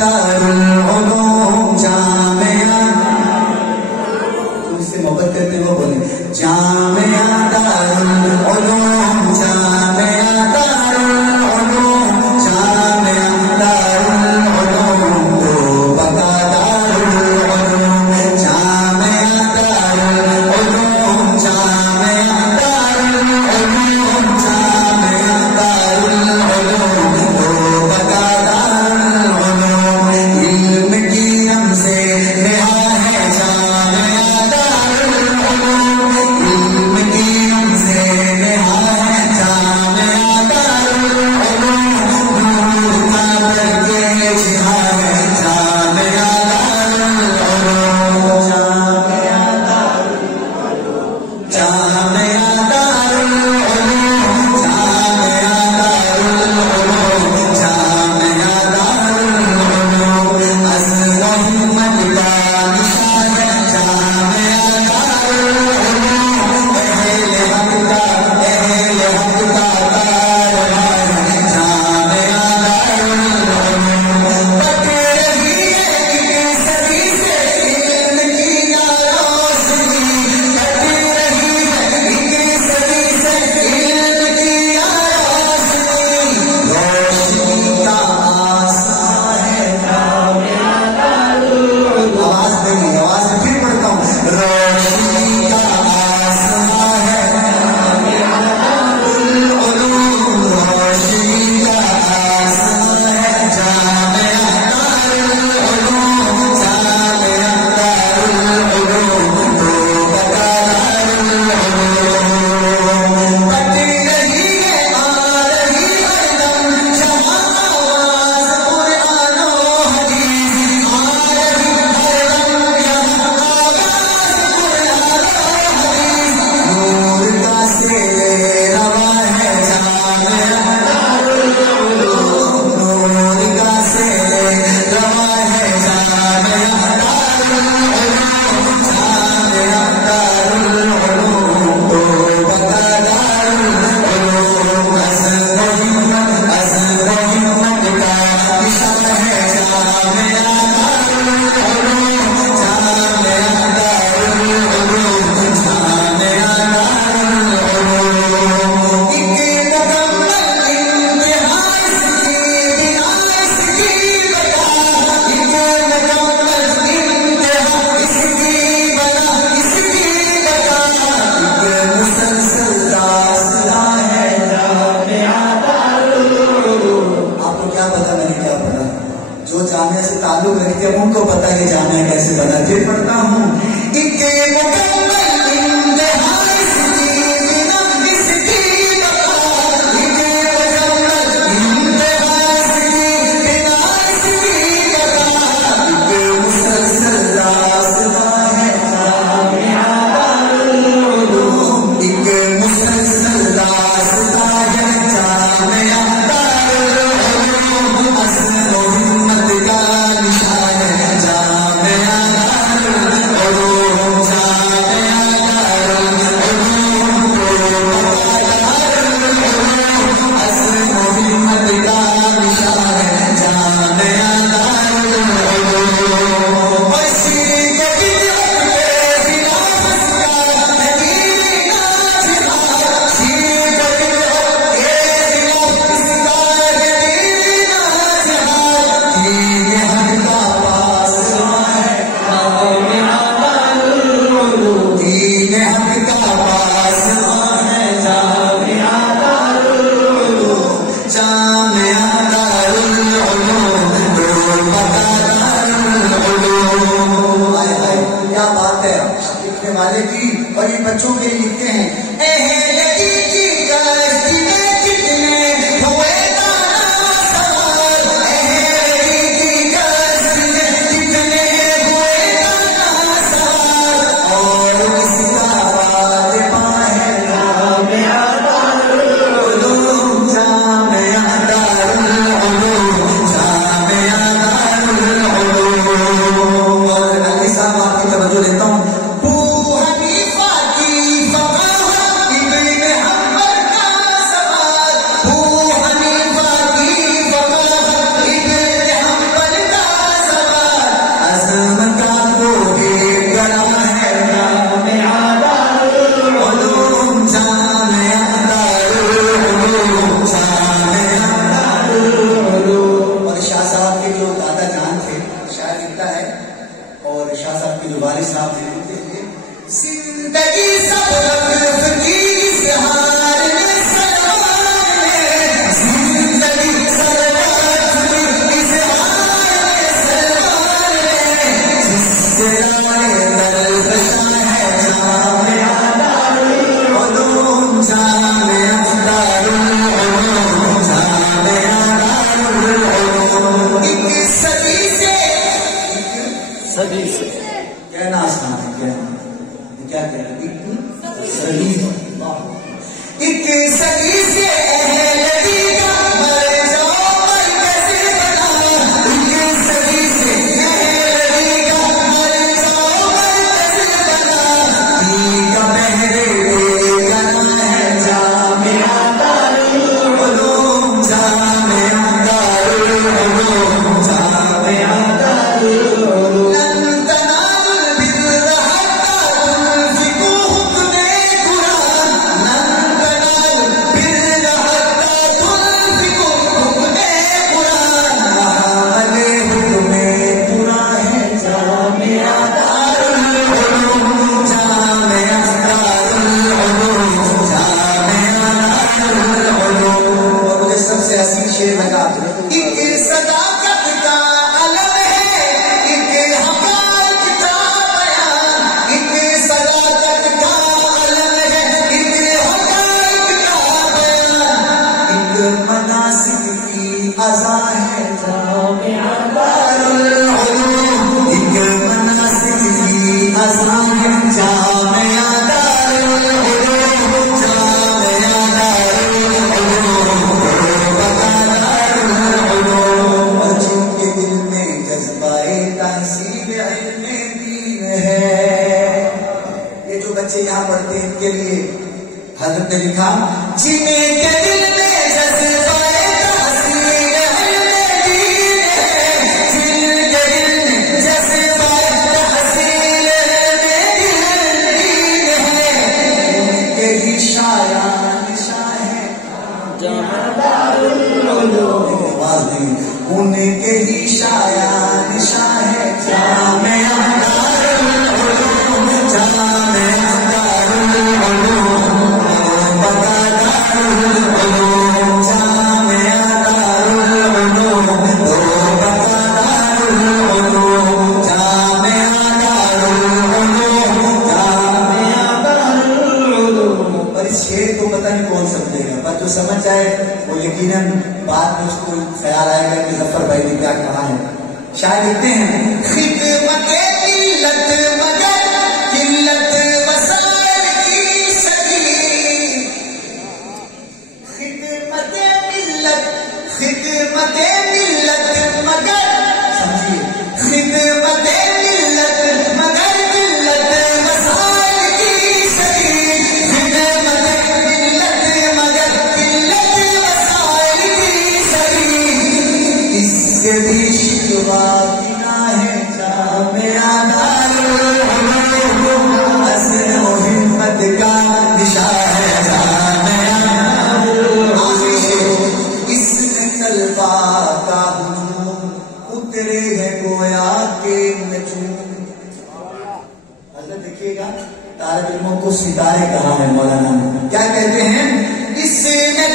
دارالعلوم جامعہ، اس سے محبت کرتے وہ بولے جامعہ دارالعلوم جامعہ دارالعلوم جامعہ دارالعلوم تو بقا دارالعلوم جامعہ دارالعلوم جامعہ دارالعلوم جامعہ دارالعلوم تو بقا دارالعلوم علم کی رمز نہا ہے جامعہ دارالعلوم علم کی رمز نہا ہے جامعہ دارالعلوم نور کا درگہ جہاں ہے جامعہ دارالعلوم جامعہ دارالعلوم جامعہ دارالعلوم جامعہ دارالعلوم اصل محمد کا نشان ہے جامعہ دارالعلوم اہل حق کا کارواں ہے جامعہ دارالعلوم بٹ رہی ہے ایک صدی سے علم کی روشنی بٹ رہی ہے ایک صدی سے علم کی روشنی کا آسمان ہے جامعہ دارالعلوم آواز نہیں آواز میں پھر پڑھتا ہوں روشنی کا آسمان ہے جامعہ دارالعلوم روشنی کا آسمان ہے جامعہ دارالعلوم جامعہ دارالعلوم تو بقا دارالعلوم بٹ رہی ہے آ رہی ہر دم جہاں آواز قرآن و حدیث آ رہی ہر دم جہاں آواز قرآن و حدیث نور کا سیل رواں ہے جامعہ دارالعلوم نور کا سیل رواں ہے جامعہ دارالعلوم جامعہ دارالعلوم تو بقا دارالعلوم اصل محمد کا نشان ہے جامعہ دارالعلوم جامعہ دارالعلوم جامعہ دارالعلوم ایک مکمل انتہا اس کی بنا اس کی بتا ایک مکمل انتہا اس کی بنا اس کی بتا ایک مسلسل داستان ہے جامعہ دارالعلوم آپ کو کیا پتا میں نے کیا پڑھا جو جامعہ سے تعلق رکھتے ہیں ان کو پتا ہے جامعہ کیسے بنا پھر پڑھتا ہوں ایک مکمل انتہا اس کی بنا اس کی بتا ایک مکمل انتہا اس کی بنا اس کی بتا ایک مسلسل داستان ہے جامعہ دارالعلوم ایک مسلسل داستان ہے جامعہ دارالعلوم اصل محمد کا نشان ہے جامعہ دارالعلوم جامعہ اپنے جو والد صاحب نے لکھتے تھے زندگی سب وقت کی اظہار میں سلوار میں زندگی سب وقت کی اظہار میں سلوار میں جس سے رائے دلبشا ہے جامعہ دارالعلوم جامعہ دارالعلوم جامعہ دارالعلوم ایک صدی سے کہنا آسان ہے کہنا کیا کہہ رہا ایک صدی سے اہل دیگر مر جاؤ مرکز بنا ایک صدی سے اہل دیگر مر جاؤ مرکز بنا دیگر بہرے گنا ہے جامعہ دارالعلوم جامعہ دارالعلوم جامعہ دارالعلوم حضرت نے لکھا جنہیں کے دل میں جذبہ تحصیل علم دین ہے جن کے دل میں جذبہ تحصیل علم دین ہے ان کے ہی شایان شاہ ہے جامعہ دارالعلوم آواز نہیں ان کے ہی شایان شاہ ہے جامعہ دارالعلوم جامعہ دارالعلوم جو سمجھ جائے وہ یقیناً بعد میں اس کو خیال آئے گا کہ ظفر بھائی نے کیا کہا ہے. شاید لکھتے ہیں خدمت ملت مگر قلت وسائل کی سگی خدمت ملت مگر سمجھیے خدمت ملت مگر قلت وسائل کی سگی خدمت ملت مگر قلت وسائل کی سگی اس سے بھی شکوا بنا ہے جامعہ دارالعلوم حسن و ہمت کا نشان ہے جامعہ دارالعلوم اس میں طلبا کا ہجوم اترے ہے گویا کے نجوم. حضرت دیکھیے گا طالب علموں کو ستارے کہا ہے مولانا نے. کیا کہتے ہیں اس میں